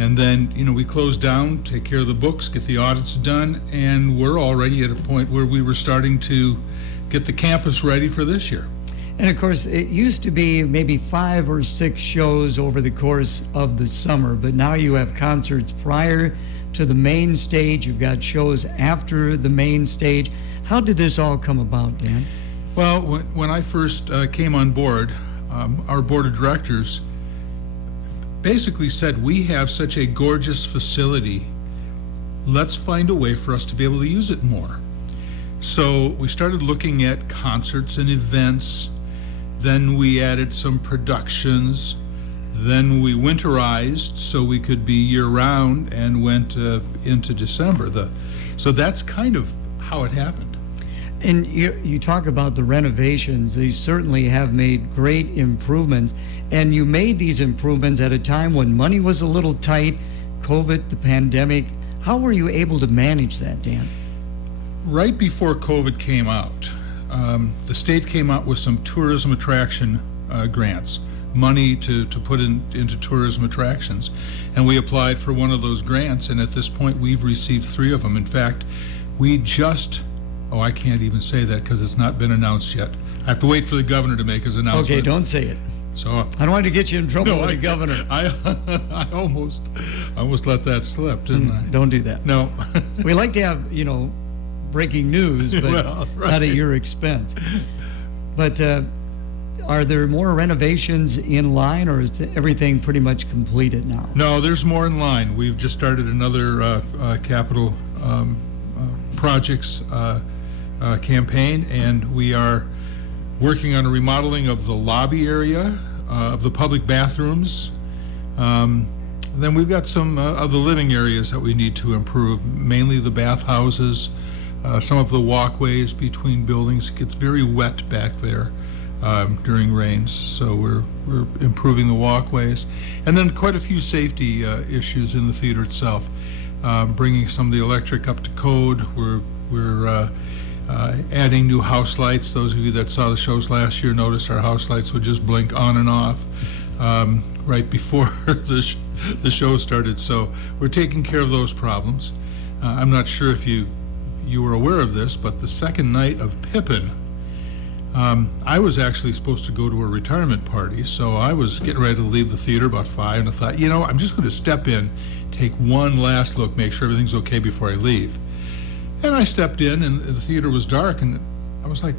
And then, we closed down, take care of the books, get the audits done, and we're already at a point where we were starting to get the campus ready for this year. And of course, it used to be maybe 5 or 6 shows over the course of the summer, but now you have concerts prior to the main stage. You've got shows after the main stage. How did this all come about, Dan? Well, when I first came on board, our board of directors basically said, we have such a gorgeous facility, let's find a way for us to be able to use it more. So we started looking at concerts and events, then we added some productions, then we winterized so we could be year-round and went into December. So that's kind of how it happened. And you talk about the renovations. They certainly have made great improvements. And you made these improvements at a time when money was a little tight, COVID, the pandemic. How were you able to manage that, Dan? Right before COVID came out, the state came out with some tourism attraction grants, money to put into tourism attractions. And we applied for one of those grants, and at this point we've received 3 of them. In fact, we just... I can't even say that because it's not been announced yet. I have to wait for the governor to make his announcement. Okay, don't say it. So I don't want to get you in trouble with the governor. I almost let that slip, didn't I? Don't do that. No. We like to have, breaking news, but Well, right. not at your expense. But are there more renovations in line, or is everything pretty much completed now? No, there's more in line. We've just started another capital projects campaign, and we are working on a remodeling of the lobby area, of the public bathrooms. Then we've got some of the living areas that we need to improve, mainly the bathhouses, some of the walkways between buildings. It gets very wet back there during rains, so we're improving the walkways. And then quite a few safety issues in the theater itself, bringing some of the electric up to code. We're adding new house lights. Those of you that saw the shows last year noticed our house lights would just blink on and off right before the show started. So we're taking care of those problems. I'm not sure if you were aware of this, but the second night of Pippin, I was actually supposed to go to a retirement party, so I was getting ready to leave the theater about 5, and I thought, I'm just going to step in, take one last look, make sure everything's okay before I leave. And I stepped in, and the theater was dark, and I was like,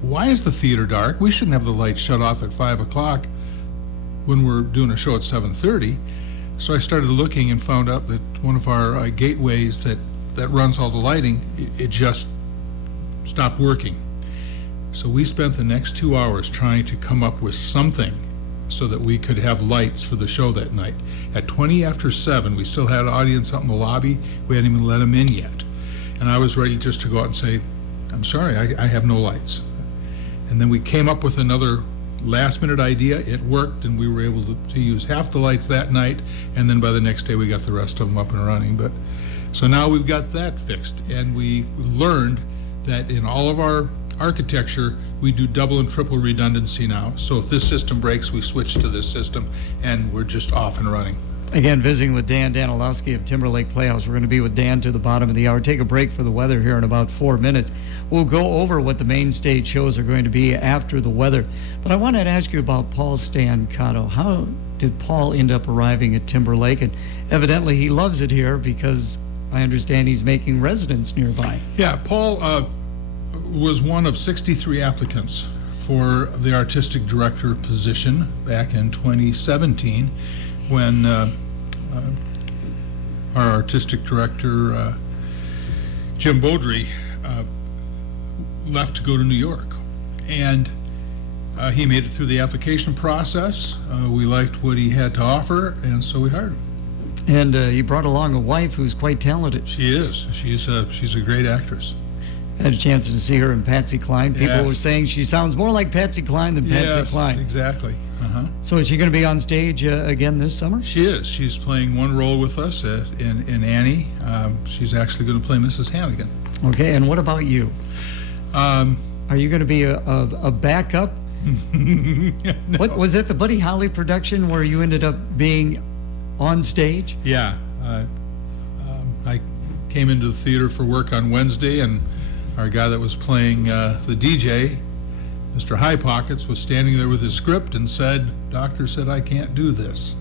why is the theater dark? We shouldn't have the lights shut off at 5 o'clock when we're doing a show at 7:30. So I started looking and found out that one of our gateways that runs all the lighting, it just stopped working. So we spent the next 2 hours trying to come up with something so that we could have lights for the show that night. At 20 after 7, we still had an audience out in the lobby. We hadn't even let them in yet. And I was ready just to go out and say, I'm sorry, I have no lights. And then we came up with another last-minute idea. It worked, and we were able to use half the lights that night, and then by the next day we got the rest of them up and running. But so now we've got that fixed, and we learned that in all of our architecture, we do double and triple redundancy now. So if this system breaks, we switch to this system, and we're just off and running. Again, visiting with Dan Danielowski of Timberlake Playhouse. We're going to be with Dan to the bottom of the hour. Take a break for the weather here in about 4 minutes. We'll go over what the main stage shows are going to be after the weather. But I wanted to ask you about Paul Stancato. How did Paul end up arriving at Timberlake? And evidently he loves it here because I understand he's making residence nearby. Yeah, Paul was one of 63 applicants for the artistic director position back in 2017 when our artistic director, Jim Beaudry, left to go to New York. And he made it through the application process. We liked what he had to offer, and so we hired him. And you brought along a wife who's quite talented. She is. She's a great actress. I had a chance to see her in Patsy Cline. People were saying she sounds more like Patsy Cline than Patsy Cline. Yes, exactly. So is she going to be on stage again this summer? She is. She's playing one role with us in Annie. She's actually going to play Mrs. Hannigan. Okay, and what about you? Are you going to be a backup? No. What was it, the Buddy Holly production where you ended up being on stage? Yeah. I came into the theater for work on Wednesday, and our guy that was playing the DJ, Mr. High Pockets, was standing there with his script and said, "Doctor said I can't do this."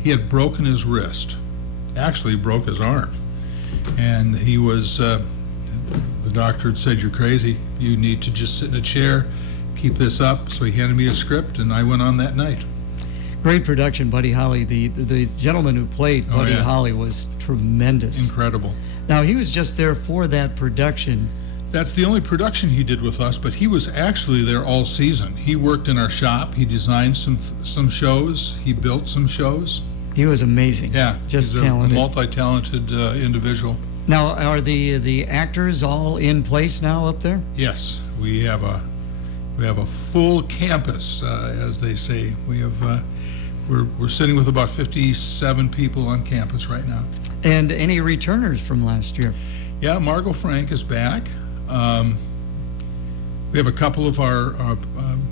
He had broken his wrist, actually broke his arm. And he was, the doctor had said, "You're crazy. You need to just sit in a chair, keep this up." So he handed me a script, and I went on that night. Great production, Buddy Holly. The gentleman who played Buddy yeah. Holly was tremendous. Incredible. Now, he was just there for that production. That's the only production he did with us, but he was actually there all season. He worked in our shop. He designed some shows. He built some shows. He was amazing. Yeah, just he's talented. a multi-talented individual. Now, are the actors all in place now up there? Yes, we have a full campus, as they say. We have we're sitting with about 57 people on campus right now. And any returners from last year? Yeah, Margot Frank is back. We have a couple of our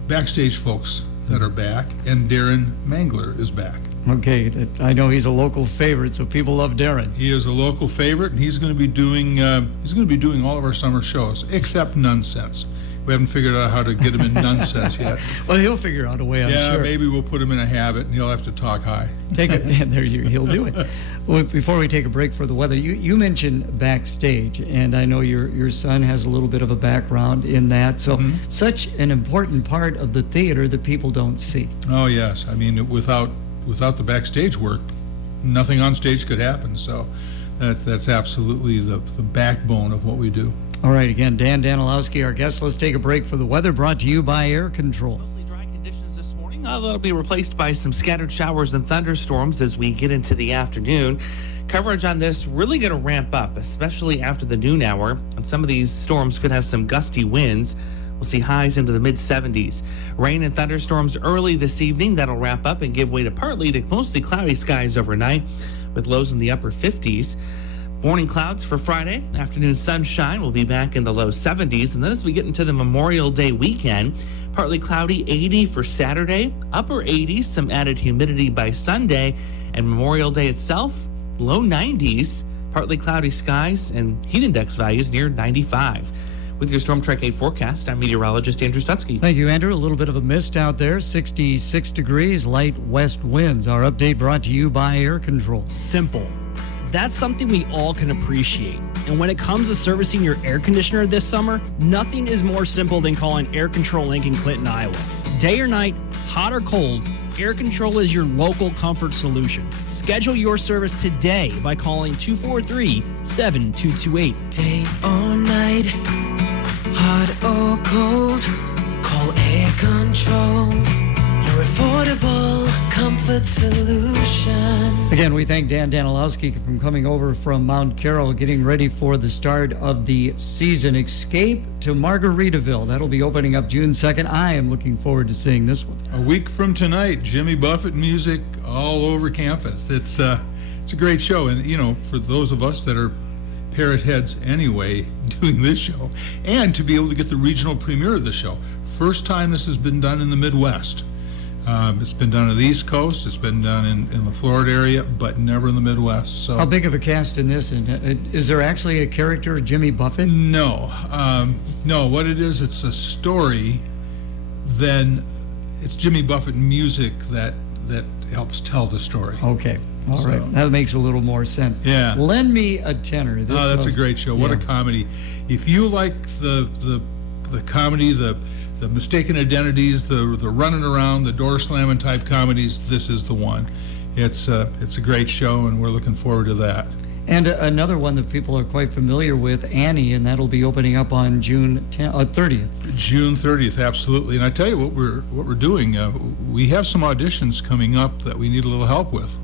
backstage folks that are back, and Darren Mangler is back. Okay, I know he's a local favorite, so people love Darren. He is a local favorite, and he's going to be doing all of our summer shows except Nonsense. We haven't figured out how to get him in Nonsense yet. Well, he'll figure out a way, I'm Yeah, sure. maybe we'll put him in a habit, and he'll have to talk high. Take it, and he'll do it. Well, before we take a break for the weather, you mentioned backstage, and I know your son has a little bit of a background in that. So, such an important part of the theater that people don't see. Oh yes, I mean without the backstage work, nothing on stage could happen. So that's absolutely the backbone of what we do. All right, again, Dan Danielowski, our guest. Let's take a break for the weather, brought to you by Air Control. Mostly dry conditions this morning. That'll be replaced by some scattered showers and thunderstorms as we get into the afternoon. Coverage on this really going to ramp up, especially after the noon hour. And some of these storms could have some gusty winds. We'll see highs into the mid-70s. Rain and thunderstorms early this evening. That'll wrap up and give way to partly to mostly cloudy skies overnight with lows in the upper 50s. Morning clouds for Friday. Afternoon sunshine will be back in the low 70s. And then as we get into the Memorial Day weekend, partly cloudy, 80 for Saturday, upper 80s, some added humidity by Sunday, and Memorial Day itself, low 90s, partly cloudy skies, and heat index values near 95. With your Storm Track 8 forecast, I'm meteorologist Andrew Stutzky. Thank you, Andrew. A little bit of a mist out there, 66 degrees, light west winds. Our update brought to you by Air Control. Simple. That's something we all can appreciate. And when it comes to servicing your air conditioner this summer, nothing is more simple than calling Air Control Inc. in Clinton, Iowa. Day or night, hot or cold, Air Control is your local comfort solution. Schedule your service today by calling 243-7228. Day or night, hot or cold, call Air Control, your affordable comfort solution. Again, we thank Dan Danielowski from coming over from Mount Carroll, getting ready for the start of the season. Escape to Margaritaville. That'll be opening up June 2nd. I am looking forward to seeing this one. A week from tonight, Jimmy Buffett music all over campus. It's a great show, and you know, for those of us that are parrot heads anyway, doing this show, and to be able to get the regional premiere of the show. First time this has been done in the Midwest. It's been done on the East Coast, it's been done in the Florida area, but never in the Midwest. So how big of a cast in this? And is there actually a character, Jimmy Buffett? No. What it is, it's a story, then it's Jimmy Buffett music that helps tell the story. Okay. All right. That makes a little more sense. Yeah. Lend Me a Tenor. This That's a great show. What a comedy. If you like the comedy, the mistaken identities, the running around, the door slamming type comedies, this is the one. It's a great show, and we're looking forward to that. And another one that people are quite familiar with, Annie, and that'll be opening up on June 30th. June 30th, absolutely. And I tell you what we're doing. We have some auditions coming up that we need a little help with.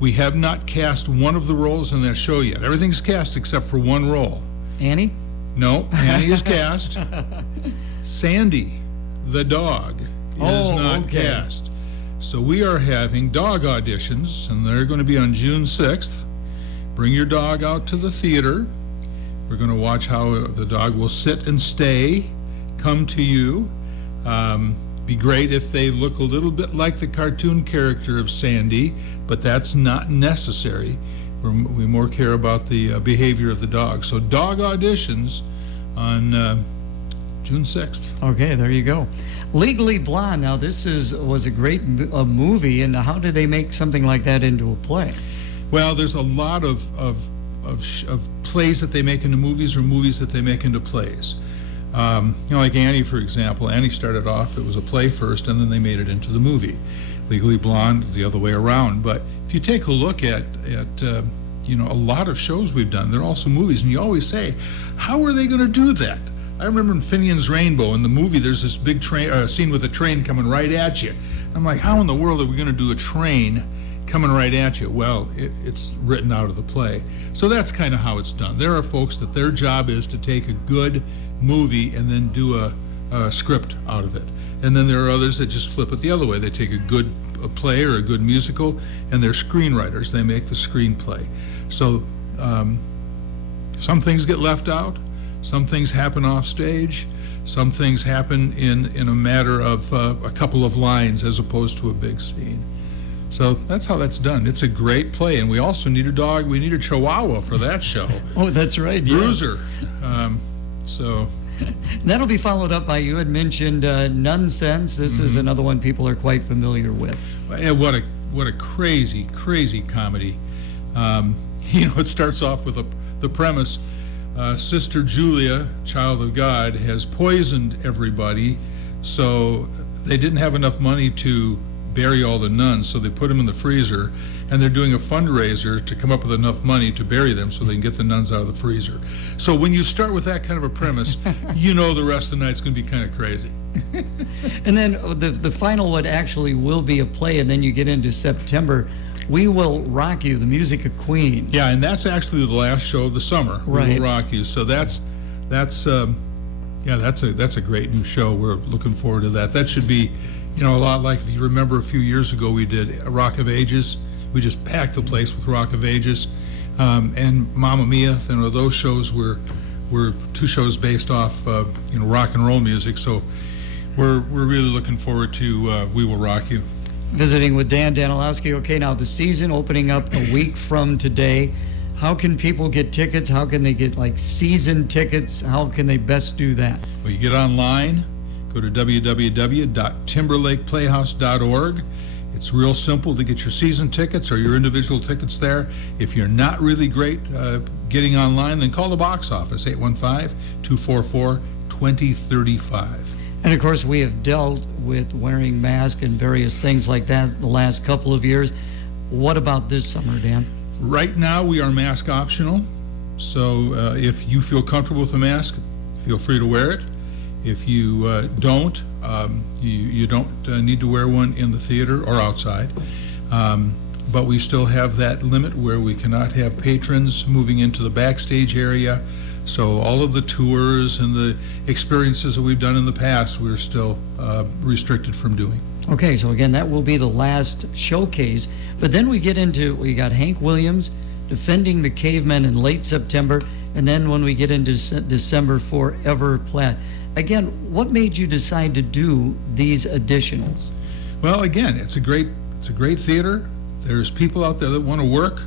We have not cast one of the roles in that show yet. Everything's cast except for one role. Annie? No, Annie is cast. Sandy, the dog, is not cast. So we are having dog auditions, and they're going to be on June 6th. Bring your dog out to the theater. We're going to watch how the dog will sit and stay, come to you. Be great if they look a little bit like the cartoon character of Sandy, but that's not necessary. We more care about the behavior of the dog. So dog auditions on June 6th. Okay, there you go. Legally Blonde. Now, this was a great movie, and how did they make something like that into a play? Well, there's a lot of plays that they make into movies or movies that they make into plays. Like Annie, for example. Annie started off, it was a play first, and then they made it into the movie. Legally Blonde, the other way around. But if you take a look at a lot of shows we've done, they're also movies, and you always say, how are they going to do that? I remember in Finian's Rainbow, in the movie, there's this big train scene with a train coming right at you. I'm like, how in the world are we going to do a train coming right at you? Well, it's written out of the play. So that's kind of how it's done. There are folks that their job is to take a good movie and then do a script out of it. And then there are others that just flip it the other way. They take a play or a good musical, and they're screenwriters. They make the screenplay. So some things get left out. Some things happen off stage. Some things happen in a matter of a couple of lines as opposed to a big scene. So that's how that's done. It's a great play, and we also need a dog. We need a Chihuahua for that show. Oh, that's right. Bruiser. So that'll be followed up by, you had mentioned Nonsense. This is another one people are quite familiar with. yeah, what a crazy comedy. It starts off with the premise. Sister Julia, child of God, has poisoned everybody, so they didn't have enough money to bury all the nuns, so they put them in the freezer, and they're doing a fundraiser to come up with enough money to bury them so they can get the nuns out of the freezer. So when you start with that kind of a premise, the rest of the night's going to be kind of crazy. And then the final one actually will be a play, and then you get into September. We Will Rock You, the music of Queen. Yeah, and that's actually the last show of the summer. Right. We Will Rock You. So that's a great new show. We're looking forward to that. That should be, a lot like, if you remember a few years ago, we did Rock of Ages. We just packed the place with Rock of Ages, and Mamma Mia. Those shows were two shows based off rock and roll music. So we're really looking forward to We Will Rock You. Visiting with Dan Danielowski. Okay, now the season opening up a week from today. How can people get tickets? How can they get season tickets? How can they best do that? Well, you get online, go to www.timberlakeplayhouse.org. It's real simple to get your season tickets or your individual tickets there. If you're not really great getting online, then call the box office, 815-244-2035. And of course, we have dealt with wearing masks and various things like that the last couple of years. What about this summer, Dan? Right now, we are mask optional. So if you feel comfortable with a mask, feel free to wear it. If you don't, you don't need to wear one in the theater or outside. But we still have that limit where we cannot have patrons moving into the backstage area. So all of the tours and the experiences that we've done in the past, we're still restricted from doing. Okay, so again, that will be the last showcase. But then we got Hank Williams defending the Cavemen in late September, and then when we get into December, Forever Plaid. Again, what made you decide to do these additionals? Well, again, it's a great theater. There's people out there that want to work.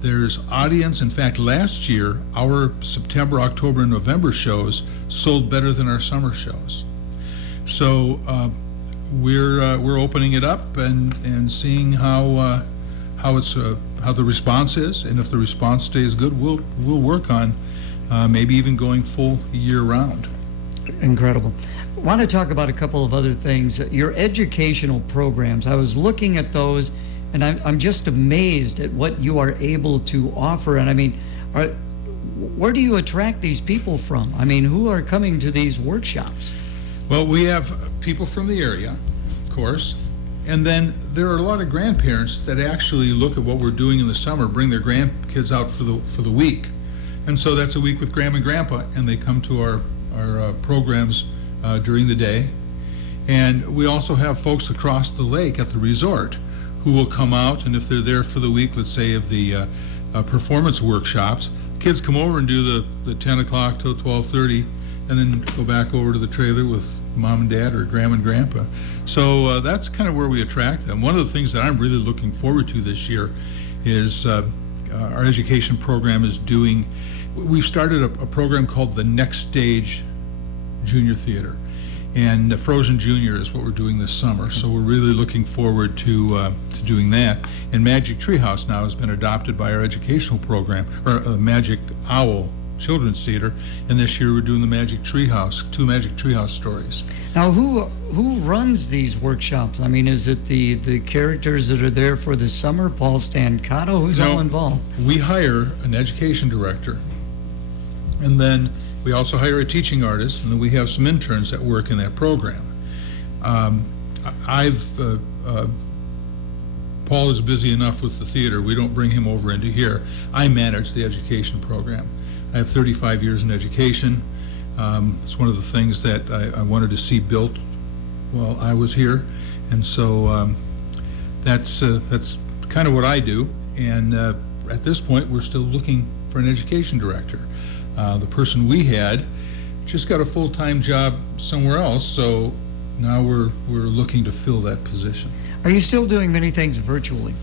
There's audience. In fact, last year, our September, October, and November shows sold better than our summer shows. So we're opening it up and seeing how the response is, and if the response stays good, we'll work on maybe even going full year round. Incredible. I want to talk about a couple of other things. Your educational programs. I was looking at those, and I'm just amazed at what you are able to offer. And I mean, where do you attract these people from? I mean, who are coming to these workshops? Well, we have people from the area, of course, and then there are a lot of grandparents that actually look at what we're doing in the summer, bring their grandkids out for the week. And so that's a week with Grandma and Grandpa, and they come to our programs during the day. And we also have folks across the lake at the resort who will come out, and if they're there for the week, let's say of the performance workshops, kids come over and do the 10 o'clock till 12:30, and then go back over to the trailer with mom and dad or grandma and grandpa. So that's kind of where we attract them. One of the things that I'm really looking forward to this year is our education program is doing, we've started a program called the Next Stage Junior Theater. And Frozen Junior is what we're doing this summer. So we're really looking forward to doing that. And Magic Treehouse now has been adopted by our educational program, or Magic Owl Children's Theater. And this year we're doing the Magic Treehouse, 2 Magic Treehouse stories. Now, who runs these workshops? I mean, is it the characters that are there for the summer, Paul Stancato? Who's all involved? We hire an education director, and then we also hire a teaching artist, and then we have some interns that work in that program. Paul is busy enough with the theater. We don't bring him over into here. I manage the education program. I have 35 years in education. It's one of the things that I wanted to see built while I was here, and so that's kind of what I do. And at this point, we're still looking for an education director. The person we had just got a full-time job somewhere else, so now we're looking to fill that position. Are you still doing many things virtually?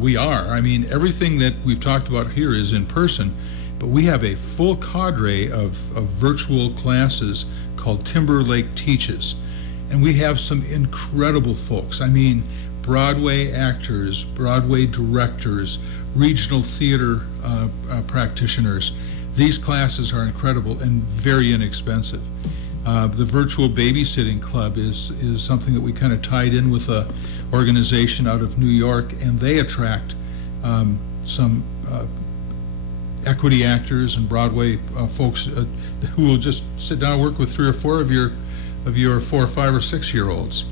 We are. I mean, everything that we've talked about here is in person, but we have a full cadre of virtual classes called Timber Lake Teaches, and we have some incredible folks. I mean, Broadway actors, Broadway directors, regional theater practitioners. These classes are incredible and very inexpensive. The virtual babysitting club is something that we kind of tied in with a organization out of New York, and they attract some equity actors and Broadway folks who will just sit down and work with 3 or 4 of your 4 or 5 or 6-year-olds.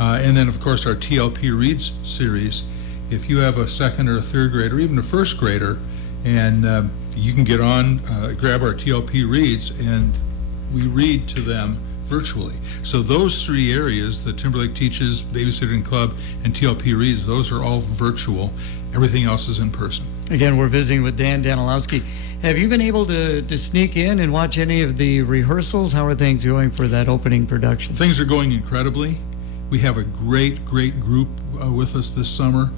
And then, of course, our TLP Reads series. If you have a 2nd or a 3rd grader, or even a 1st grader, and you can get on, grab our TLP Reads, and we read to them virtually. So those 3 areas, the Timberlake Teaches, Babysitting Club, and TLP Reads, those are all virtual. Everything else is in person. Again, we're visiting with Dan Danielowski. Have you been able to sneak in and watch any of the rehearsals? How are things going for that opening production? Things are going incredibly. We have a great group with us this summer.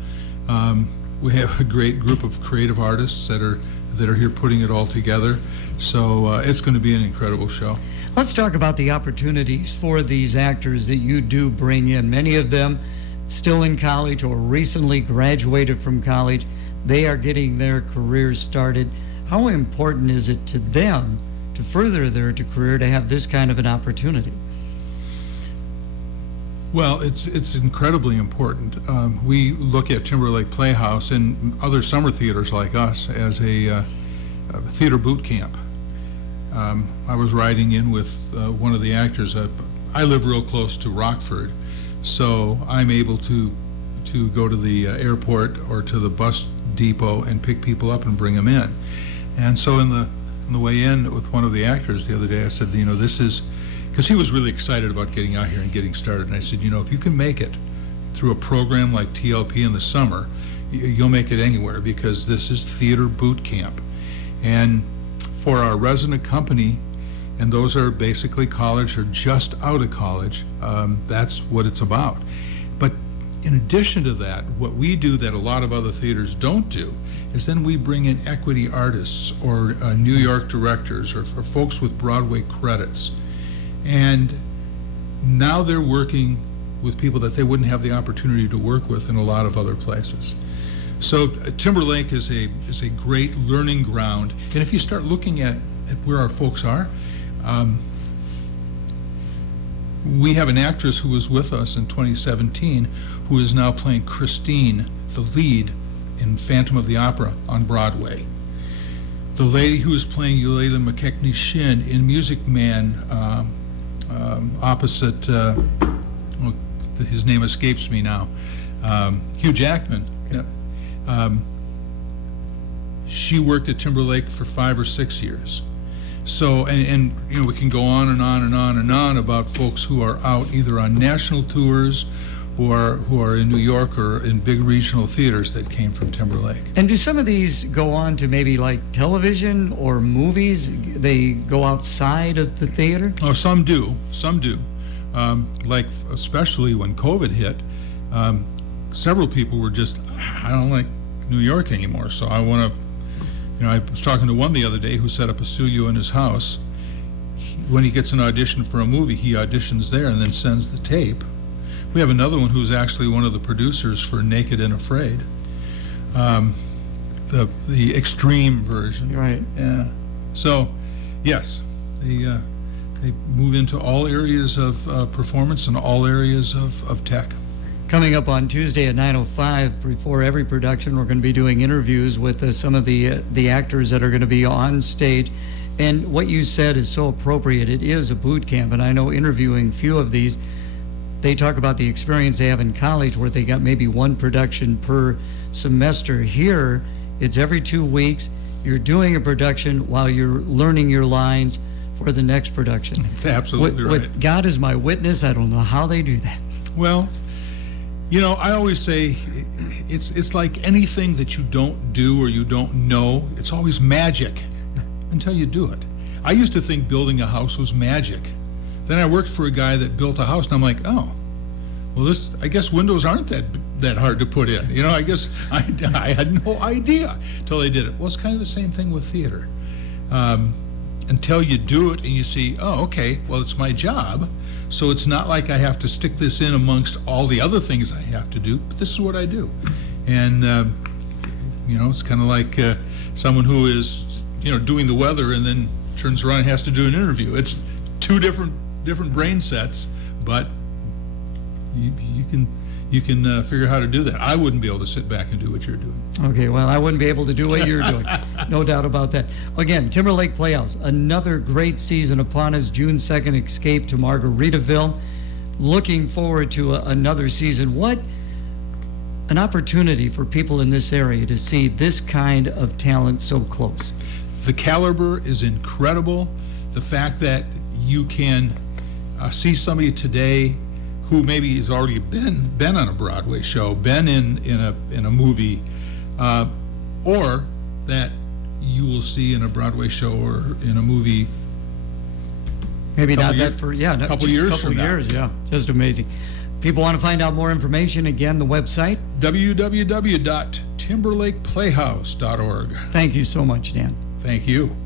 We have a great group of creative artists that are here putting it all together. So it's going to be an incredible show. Let's talk about the opportunities for these actors that you do bring in. Many of them still in college or recently graduated from college. They are getting their careers started. How important is it to them to further their career to have this kind of an opportunity? Well, it's incredibly important. We look at Timberlake Playhouse and other summer theaters like us as a theater boot camp. I was riding in with one of the actors. I live real close to Rockford, so I'm able to go to the airport or to the bus depot and pick people up and bring them in. And so on the way in with one of the actors the other day, I said, this is, because he was really excited about getting out here and getting started. And I said, if you can make it through a program like TLP in the summer, you'll make it anywhere, because this is theater boot camp. And for our resident company, and those are basically college or just out of college, that's what it's about. But in addition to that, what we do that a lot of other theaters don't do is then we bring in equity artists or New York directors or folks with Broadway credits. And now they're working with people that they wouldn't have the opportunity to work with in a lot of other places. So Timberlake is a great learning ground. And if you start looking at where our folks are, we have an actress who was with us in 2017 who is now playing Christine, the lead in Phantom of the Opera on Broadway. The lady who is playing Eulela McKechnie Shin in Music Man opposite, his name escapes me now, Hugh Jackman. Okay. She worked at Timberlake for 5 or 6 years. So, and we can go on and on and on and on about folks who are out either on national tours who are in New York or in big regional theaters that came from Timberlake. And do some of these go on to maybe like television or movies? They go outside of the theater? Oh, some do. Like especially when COVID hit, several people were just, I don't like New York anymore, so I want to, I was talking to one the other day who set up a studio in his house. When he gets an audition for a movie, he auditions there and then sends the tape. We have another one who's actually one of the producers for Naked and Afraid, the extreme version. Right. Yeah. So, yes, they move into all areas of performance and all areas of tech. Coming up on Tuesday at 9:05, before every production, we're going to be doing interviews with some of the actors that are going to be on stage. And what you said is so appropriate. It is a boot camp, and I know interviewing few of these, they talk about the experience they have in college where they got maybe one production per semester. Here, it's every 2 weeks. You're doing a production while you're learning your lines for the next production. It's absolutely right. With God is my witness, I don't know how they do that. Well, I always say it's like anything that you don't do or you don't know, it's always magic until you do it. I used to think building a house was magic. Then I worked for a guy that built a house, and I'm like, oh, well, I guess windows aren't that hard to put in. I guess I had no idea until they did it. Well, it's kind of the same thing with theater. Until you do it and you see, oh, okay, well, it's my job, so it's not like I have to stick this in amongst all the other things I have to do, but this is what I do. And, it's kind of like someone who is, doing the weather and then turns around and has to do an interview. It's two different brain sets, but you can figure out how to do that. I wouldn't be able to sit back and do what you're doing. Okay, well, I wouldn't be able to do what you're doing. No doubt about that. Again, Timberlake Playhouse, another great season upon us. June 2nd, escape to Margaritaville. Looking forward to another season. What an opportunity for people in this area to see this kind of talent so close. The caliber is incredible. The fact that you can see somebody today who maybe has already been on a Broadway show, been in a movie, or that you will see in a Broadway show or in a movie. Maybe not year- that for yeah, not couple just years a couple from now. years, yeah, just amazing. People want to find out more information. Again, the website. www.timberlakeplayhouse.org. Thank you so much, Dan. Thank you.